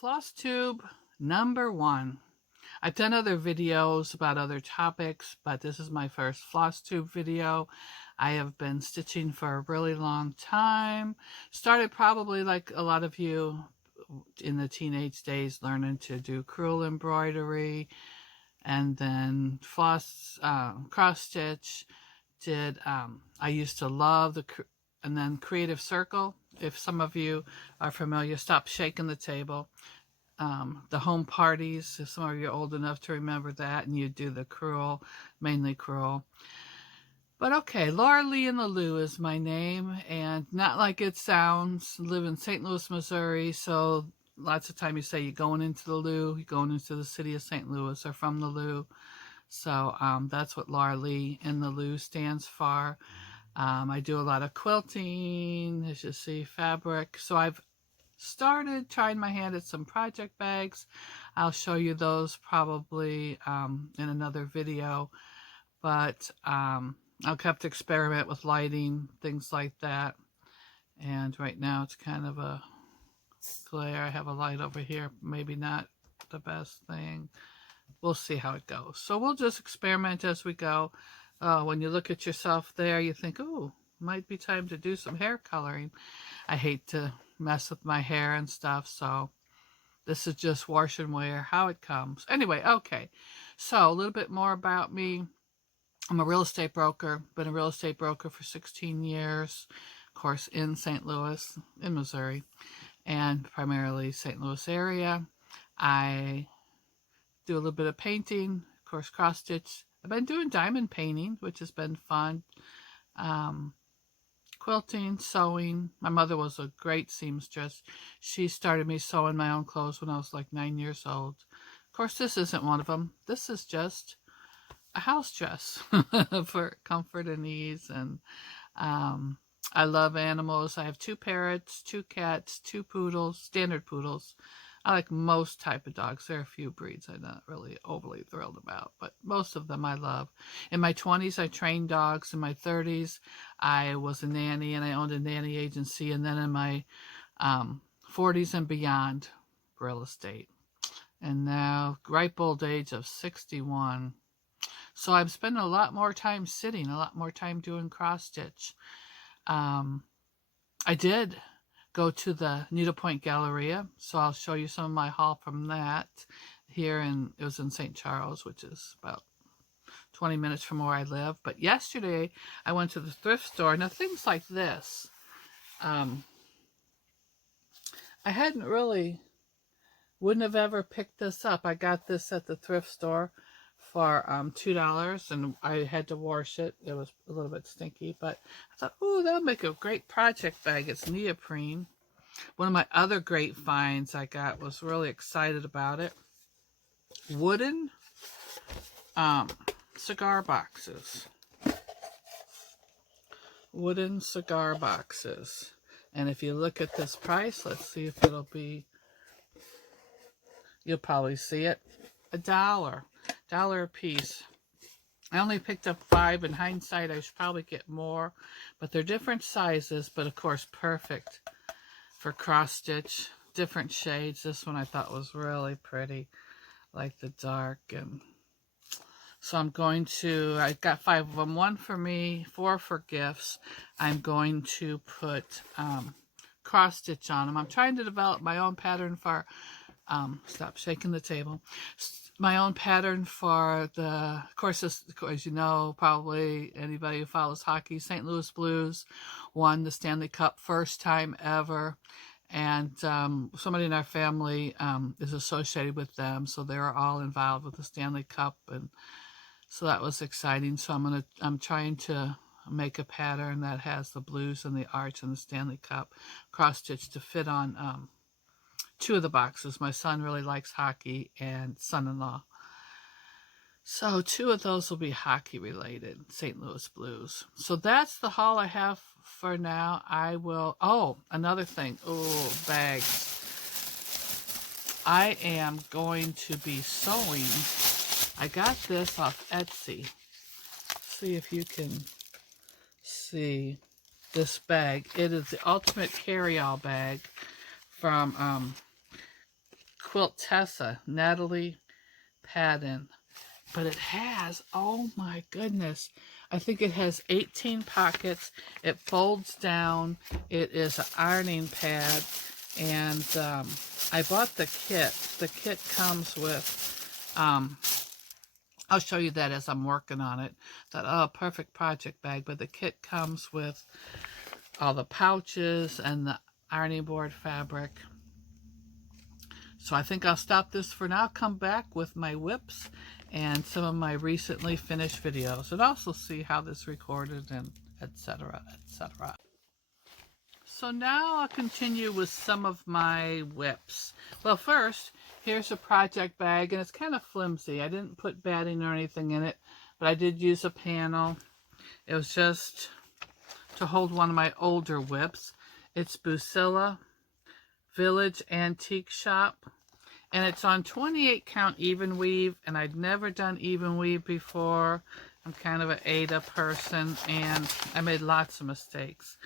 Flosstube #1. I've done other videos about other topics, but this is my first Flosstube video. I have been stitching for a really long time. Started probably like a lot of you in the teenage days, learning to do crewel embroidery, and then cross stitch. I used to love and then Creative Circle. If some of you are familiar, stop shaking the table. The home parties, if some of you are old enough to remember that, and you do the crewel, mainly crewel. But okay, Laura Lee in the Lou is my name, and not like it sounds. Live in St. Louis, Missouri, so lots of time you say you're going into the Lou, you're going into the city of St. Louis, or from the Lou. So that's what Laura Lee in the Lou stands for. I do a lot of quilting, as you see, fabric. So I've started trying my hand at some project bags. I'll show you those probably in another video. But I'll have to experiment with lighting, things like that. And right now it's kind of a glare. I have a light over here, maybe not the best thing. We'll see how it goes. So we'll just experiment as we go. When you look at yourself there, you think, ooh, might be time to do some hair coloring. I hate to mess with my hair and stuff, so this is just wash and wear, how it comes. Anyway, okay. So a little bit more about me. I'm a real estate broker. Been a real estate broker for 16 years. Of course, in St. Louis, in Missouri, and primarily St. Louis area. I do a little bit of painting, of course, cross stitch. I've been doing diamond painting, which has been fun. Quilting, sewing. My mother was a great seamstress. She started me sewing my own clothes when I was like 9 years old. Of course, this isn't one of them. This is just a house dress for comfort and ease. And I love animals. I have 2 parrots, 2 cats, 2 poodles, standard poodles. I like most type of dogs. There are a few breeds I'm not really overly thrilled about, but most of them I love. In my 20s, I trained dogs. In my 30s, I was a nanny and I owned a nanny agency. And then in my 40s and beyond, real estate. And now, ripe old age of 61. So I'm spending a lot more time sitting, a lot more time doing cross stitch. I did go to the Needlepoint Galleria, so I'll show you some of my haul from that here. And it was in St. Charles, which is about 20 minutes from where I live. But yesterday I went to the thrift store. Now things like this, I wouldn't have ever picked this up. I got this at the thrift store for $2, and I had to wash it. It was a little bit stinky, but I thought, oh, that'll make a great project bag. It's neoprene. One of my other great finds I got, was really excited about it. Wooden cigar boxes. Wooden cigar boxes. And if you look at this price, let's see if it'll be, you'll probably see it, $1 a piece. I only picked up 5. In hindsight, I should probably get more, but they're different sizes, but of course perfect for cross stitch, different shades. This one I thought was really pretty, like the dark. And so I'm going to, I got 5 of them, 1 for me, 4 for gifts. I'm going to put cross stitch on them. I'm trying to develop my own pattern for, stop shaking the table, my own pattern for the, of course, this, as you know, probably anybody who follows hockey, St. Louis Blues won the Stanley Cup first time ever. And somebody in our family is associated with them, so they were all involved with the Stanley Cup, and so that was exciting. So I'm trying to make a pattern that has the Blues and the Arch and the Stanley Cup cross stitch to fit on 2 of the boxes. My son really likes hockey, and son-in-law. So 2 of those will be hockey related, St. Louis Blues. So that's the haul I have for now. I will, oh, another thing. Oh, bags. I am going to be sewing. I got this off Etsy. See if you can see this bag. It is the ultimate carry-all bag from Quiltessa, Natalie Padden. But it has, oh my goodness, I think it has 18 pockets. It folds down. It is an ironing pad. And I bought the kit. The kit comes with, I'll show you that as I'm working on it. Thought, oh, perfect project bag. But the kit comes with all the pouches and the ironing board fabric. So I think I'll stop this for now. Come back with my whips and some of my recently finished videos, and also see how this recorded, and etc., etc. So now I'll continue with some of my whips. Well, first, here's a project bag, and it's kind of flimsy. I didn't put batting or anything in it, but I did use a panel. It was just to hold one of my older whips. It's Busilla Village Antique Shop, and it's on 28 count even weave, and I'd never done even weave before. I'm kind of an Ada person, and I made lots of mistakes.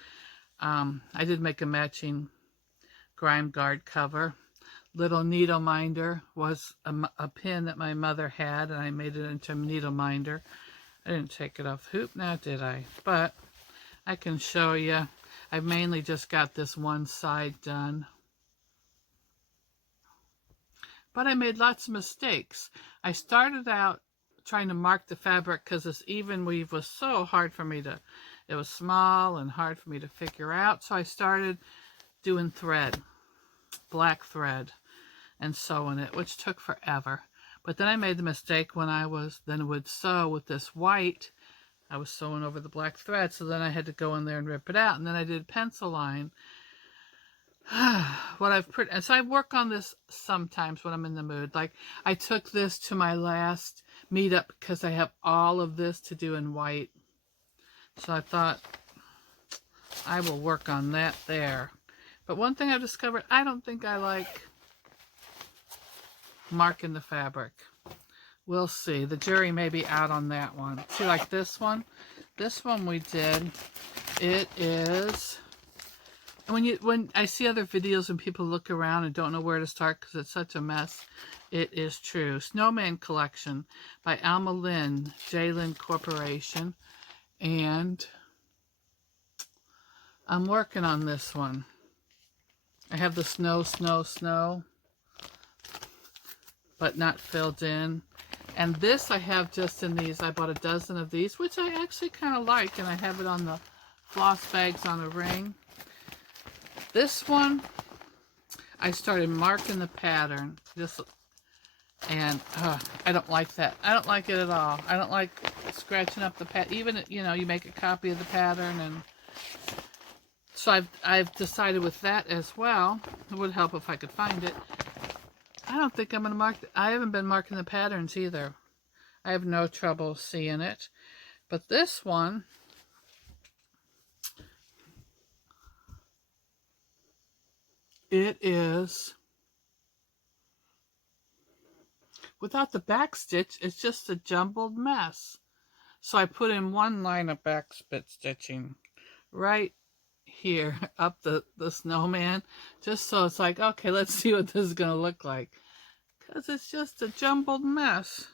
I did make a matching grime guard cover. Little needle minder was a pin that my mother had, and I made it into a needle minder. I didn't take it off hoop now, did I? But I can show you. I've mainly just got this one side done. But I made lots of mistakes. I started out trying to mark the fabric because this even weave was so hard for me to, it was small and hard for me to figure out. So I started doing thread, black thread, and sewing it, which took forever. But then I made the mistake when I would sew with this white. I was sewing over the black thread, so then I had to go in there and rip it out. And then I did pencil line. What I've put, and so I work on this sometimes when I'm in the mood. Like I took this to my last meetup because I have all of this to do in white. So I thought I will work on that there. But one thing I've discovered, I don't think I like marking the fabric. We'll see. The jury may be out on that one. See, like this one we did, it is. When I see other videos and people look around and don't know where to start because it's such a mess, it is true. Snowman Collection by Alma Lynn, J-Lynn Corporation. And I'm working on this one. I have the snow, but not filled in. And this I have just in these. I bought a dozen of these, which I actually kind of like, and I have it on the floss bags on a ring. This one, I started marking the pattern, and I don't like that. I don't like it at all. I don't like scratching up the pattern. Even, you know, you make a copy of the pattern, and so I've decided with that as well. It would help if I could find it. I don't think I'm going to mark it. I haven't been marking the patterns either. I have no trouble seeing it. But this one, it is, without the back stitch, it's just a jumbled mess. So I put in one line of back stitching right here up the snowman, just so it's like, okay, let's see what this is going to look like, because it's just a jumbled mess.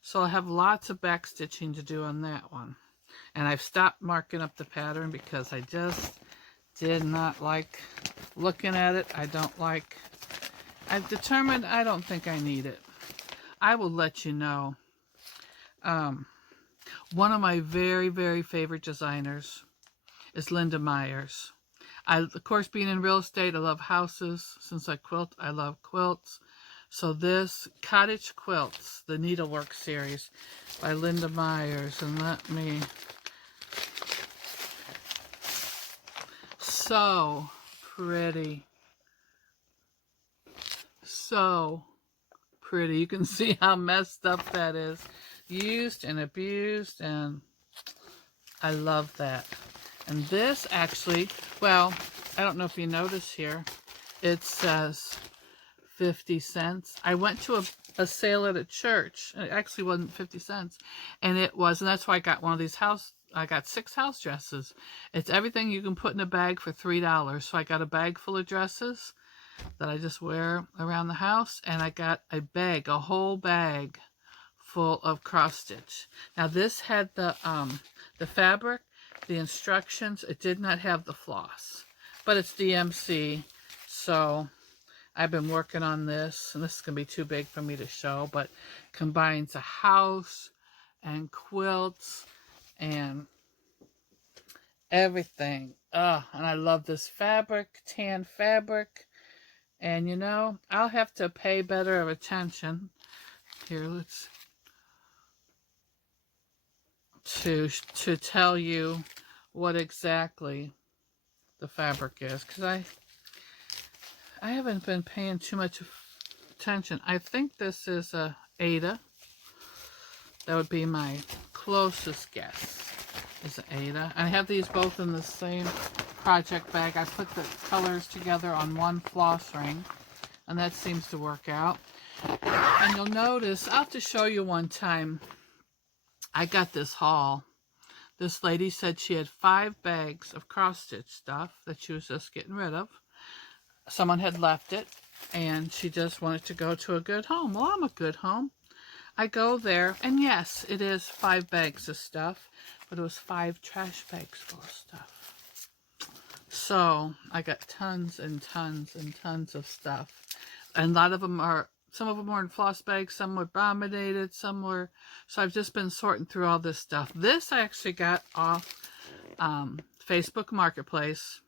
So I have lots of back stitching to do on that one, and I've stopped marking up the pattern because I just did not like looking at it. I've determined I don't think I need it. I will let you know. One of my very, very favorite designers is Linda Myers. Of course, being in real estate, I love houses. Since I quilt, I love quilts. So this Cottage Quilts, the Needlework series by Linda Myers, and let me, so pretty. So pretty. You can see how messed up that is. Used and abused, and I love that. And this actually, well, I don't know if you notice here, it says 50 cents. I went to a sale at a church. It actually wasn't 50 cents. And it was, and that's why I got one of these I got 6 house dresses. It's everything you can put in a bag for $3. So I got a bag full of dresses. that I just wear around the house. And I got a bag, a whole bag full of cross stitch. Now this had the fabric, the instructions. It did not have the floss, but it's DMC, so I've been working on this, and this is gonna be too big for me to show, but combines a house and quilts and everything. And I love this fabric, tan fabric. And you know, I'll have to pay better of attention. Here, let's to tell you what exactly the fabric is, because I haven't been paying too much attention. I think this is a Ada. That would be my closest guess, is Ada. I have these both in the same project bag. I put the colors together on one floss ring, and that seems to work out. And you'll notice, I'll have to show you one time, I got this haul. This lady said she had 5 bags of cross-stitch stuff that she was just getting rid of. Someone had left it, and she just wanted to go to a good home. Well, I'm a good home. I go there, and yes, it is 5 bags of stuff, but it was 5 trash bags full of stuff. So I got tons and tons and tons of stuff. And a lot of them are, some of them were in floss bags, some were brominated, some were, so I've just been sorting through all this stuff. This I actually got off Facebook Marketplace.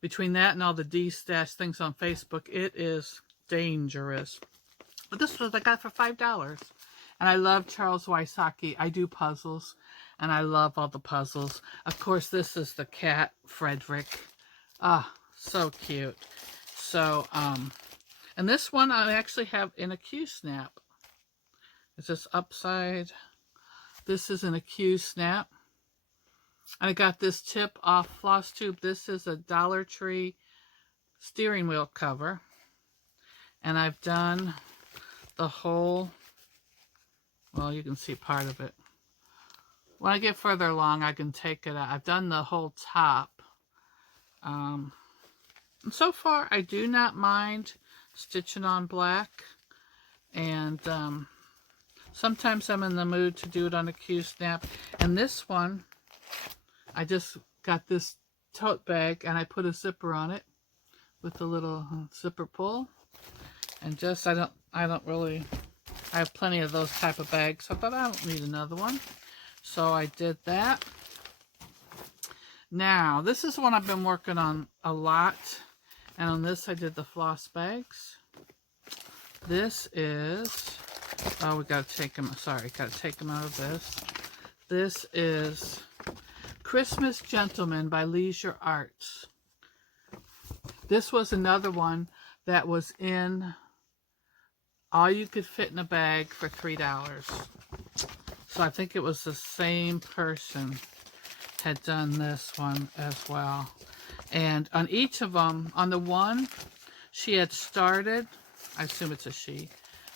Between that and all the D-stash things on Facebook, it is dangerous. But this was I got for $5. And I love Charles Wysocki. I do puzzles, and I love all the puzzles. Of course, this is the cat, Frederick. Ah, so cute. So, and this one I actually have in a Q-snap. It's just upside. This is in a Q-snap. I got this tip off Flosstube. This is a Dollar Tree steering wheel cover. And I've done the whole, well, you can see part of it. When I get further along, I can take it out. I've done the whole top. And so far, I do not mind stitching on black. And sometimes I'm in the mood to do it on a Q-snap. And this one, I just got this tote bag, and I put a zipper on it with a little zipper pull. And just, I don't really, I have plenty of those type of bags, so I thought I don't need another one. So I did that. Now, this is one I've been working on a lot. And on this, I did the floss bags. This is, oh, we got to take them, sorry, got to take them out of this. This is Christmas Gentleman by Leisure Arts. This was another one that was in all you could fit in a bag for $3. So I think it was the same person had done this one as well. And on each of them, on the one, she had started, I assume it's a she,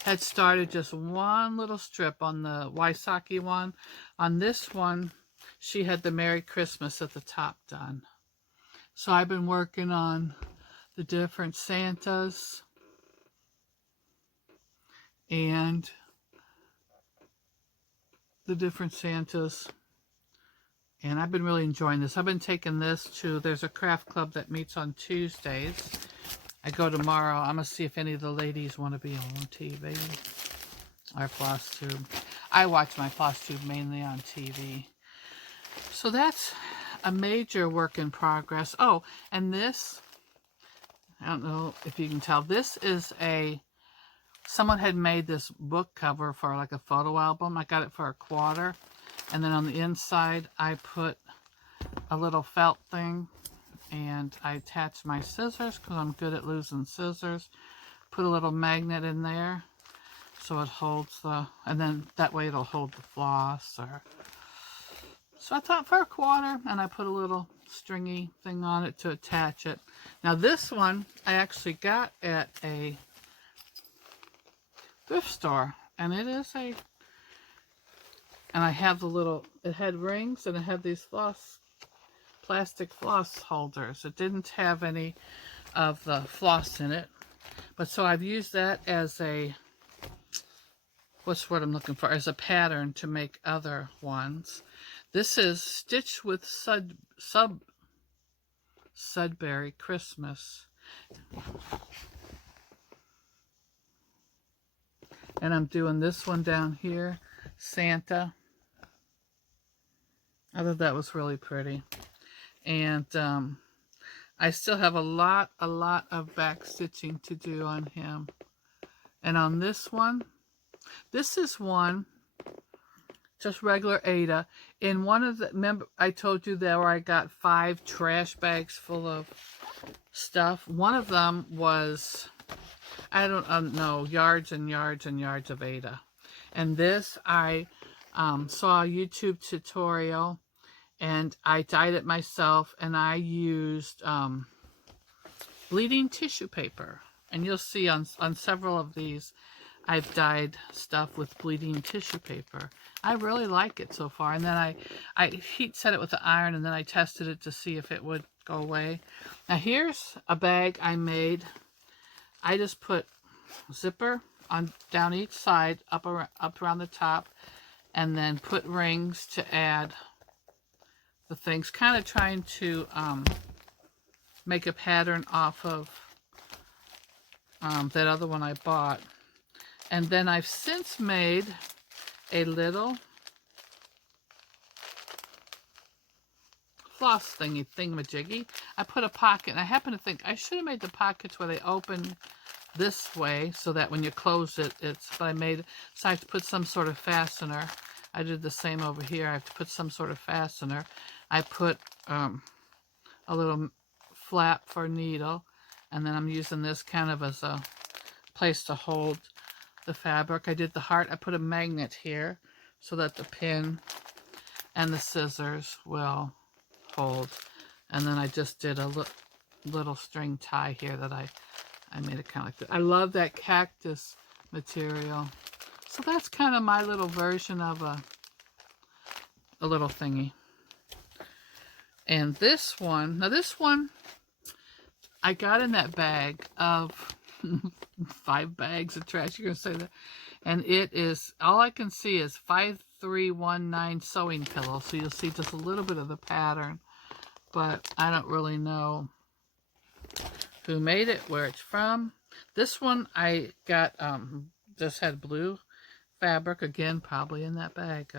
had started just one little strip on the Wysocki one. On this one, she had the Merry Christmas at the top done. So I've been working on the different Santas and the different Santas. And I've been really enjoying this. I've been taking this to, there's a craft club that meets on Tuesdays. I go tomorrow. I'm going to see if any of the ladies want to be on TV. Or Flosstube. I watch my Flosstube mainly on TV. So that's a major work in progress. Oh, and this, I don't know if you can tell, this is a, someone had made this book cover for like a photo album. I got it for $1. And then on the inside, I put a little felt thing, and I attached my scissors because I'm good at losing scissors. Put a little magnet in there so it holds the, and then that way it'll hold the floss. Or so I thought for $1, and I put a little stringy thing on it to attach it. Now this one I actually got at a thrift store, and it is a, and I have the little, it had rings, and it had these floss, plastic floss holders. It didn't have any of the floss in it. But so I've used that as a, what's the word I'm looking for, as a pattern to make other ones. This is Stitch with Sudbury Christmas. And I'm doing this one down here, Santa. I thought that was really pretty. And I still have a lot of back stitching to do on him. And on this one, this is one, just regular Ada. In one of the, remember I told you that where I got 5 trash bags full of stuff? One of them was, I don't know, yards and yards and yards of Ada. And this, I saw a YouTube tutorial, and I dyed it myself, and I used bleeding tissue paper. And you'll see on several of these, I've dyed stuff with bleeding tissue paper. I really like it so far. And then I heat set it with the iron, and then I tested it to see if it would go away. Now here's a bag I made. I just put zipper on down each side, up around the top, and then put rings to add the things, kind of trying to make a pattern off of that other one I bought. And then I've since made a little floss thingamajiggy. I put a pocket, and I happen to think I should have made the pockets where they open this way so that when you close it, it's, but I made, so I have to put some sort of fastener. I did the same over here. I have to put some sort of fastener. I put a little flap for a needle, and then I'm using this kind of as a place to hold the fabric. I did the heart. I put a magnet here so that the pin and the scissors will hold. And then I just did a little string tie here that I made it kind of like that. I love that cactus material. So that's kind of my little version of a little thingy. And this one, now this one, I got in that bag of 5 bags of trash, you're going to say that. And it is, all I can see is 5319 sewing pillow. So you'll see just a little bit of the pattern, but I don't really know who made it, where it's from. This one I got, just had blue fabric, again, probably in that bag.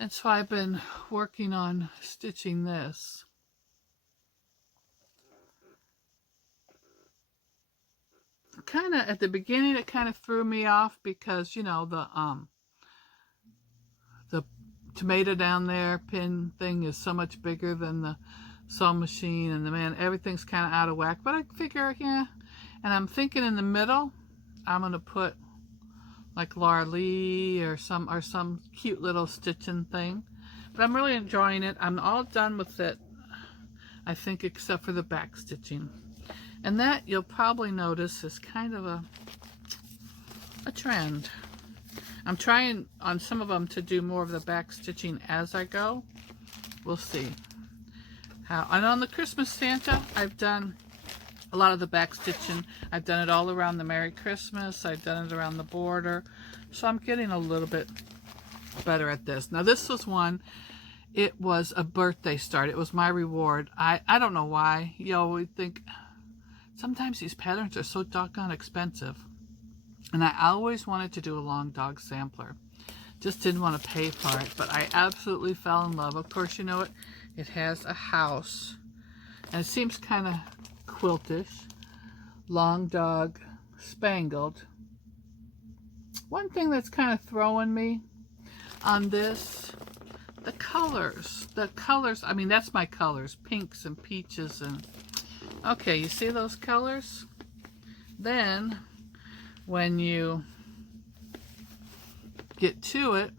And so I've been working on stitching this. Kind of, at the beginning, it kind of threw me off because, you know, the tomato down there pin thing is so much bigger than the sewing machine, and the man, everything's kind of out of whack. But I figure, yeah, and I'm thinking in the middle, I'm going to put like Laura Lee or some cute little stitching thing. But I'm really enjoying it. I'm all done with it, I think, except for the back stitching. And that, you'll probably notice, is kind of a trend. I'm trying on some of them to do more of the back stitching as I go. We'll see how. And on the Christmas Santa, I've done a lot of the back stitching. I've done it all around the Merry Christmas. I've done it around the border. So I'm getting a little bit better at this. Now this was one, it was a birthday start. It was my reward. I don't know why. You know, we think sometimes these patterns are so doggone expensive. And I always wanted to do a long dog sampler. Just didn't want to pay for it. But I absolutely fell in love. Of course, you know it. It has a house. And it seems kind of quiltish. Long dog spangled. One thing that's kind of throwing me on this, the colors. The colors, I mean, that's my colors. Pinks and peaches and... Okay, you see those colors? Then, when you get to it,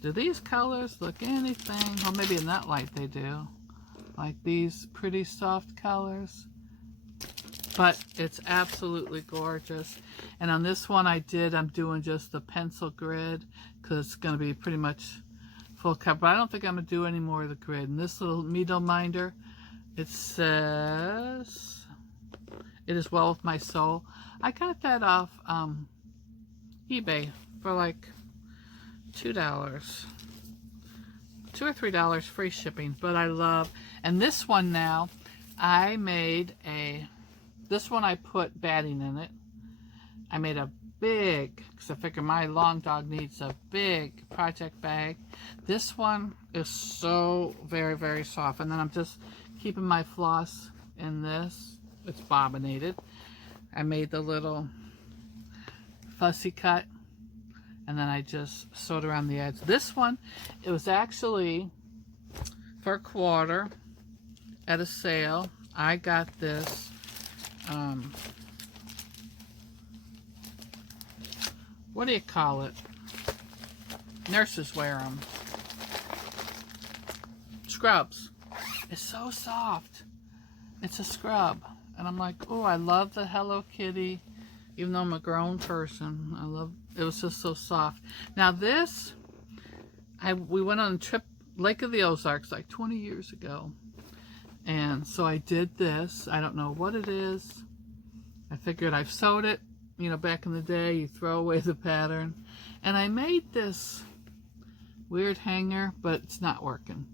do these colors look anything? Well, maybe in that light they do. Like these pretty soft colors. But it's absolutely gorgeous. And on this one I'm doing just the pencil grid because it's going to be pretty much full cover. But I don't think I'm going to do any more of the grid. And this little needle minder It says, "It is well with my soul." I got that off eBay for like $2. $2 or $3 free shipping, but I love, and this one now, I made this one I put batting in it. I made a big, because I figure my long dog needs a big project bag. This one is so very, very soft, and then I'm just keeping my floss in this. It's bobbinated. I made the little fussy cut, and then I just sewed around the edge. This one, it was actually for $1 at a sale. I got this, what do you call it? Nurses wear them. Scrubs. It's so soft. It's a scrub. And I'm like, oh, I love the Hello Kitty. Even though I'm a grown person, I love, it was just so soft. Now this, we went on a trip, Lake of the Ozarks, like 20 years ago. And so I did this. I don't know what it is. I figured I've sewed it. You know, back in the day, you throw away the pattern. And I made this weird hanger, but it's not working.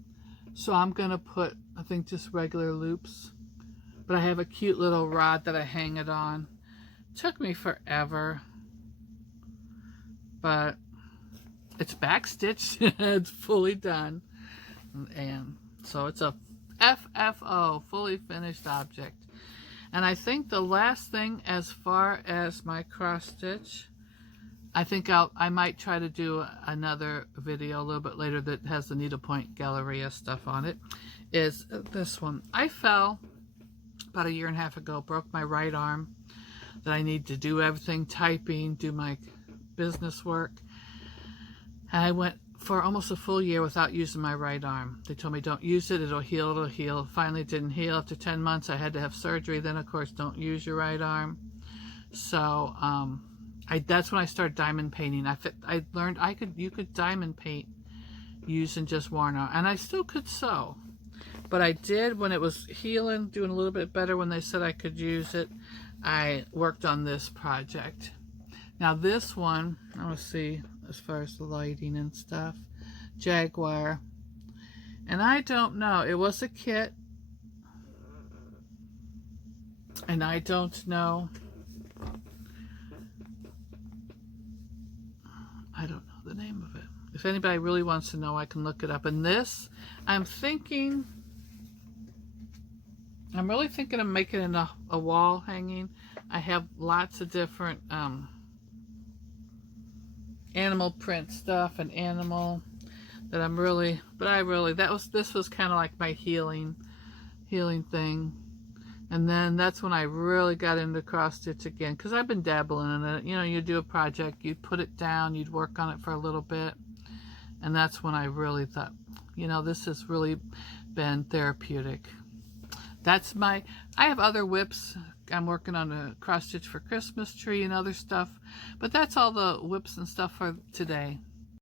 So I'm going to put, I think, just regular loops. But I have a cute little rod that I hang it on. Took me forever, but it's backstitched. It's fully done, and so it's a FFO, fully finished object. And I think the last thing, as far as my cross stitch, I think I might try to do another video a little bit later that has the needlepoint Galleria stuff on it, is this one. I fell about 1.5 years ago, broke my right arm. That I need to do everything, typing, do my business work. And I went for almost a full year without using my right arm. They told me, don't use it, it'll heal, it'll heal. Finally, it didn't heal. After 10 months, I had to have surgery. Then, of course, don't use your right arm. So, that's when I started diamond painting. I learned you could diamond paint using just one arm. And I still could sew. But I did, when it was healing, doing a little bit better, when they said I could use it, I worked on this project. Now this one, I want to see as far as the lighting and stuff. Jaguar. And I don't know. It was a kit. And I don't know. I don't know the name of it. If anybody really wants to know, I can look it up. And this, I'm really thinking of making it a wall hanging. I have lots of different animal print stuff and animal that I'm really, this was kind of like my healing thing. And then that's when I really got into cross stitch again, because I've been dabbling in it. You know, you do a project, you'd put it down, you'd work on it for a little bit. And that's when I really thought, you know, this has really been therapeutic. I have other whips. I'm working on a cross stitch for Christmas tree and other stuff, but that's all the whips and stuff for today.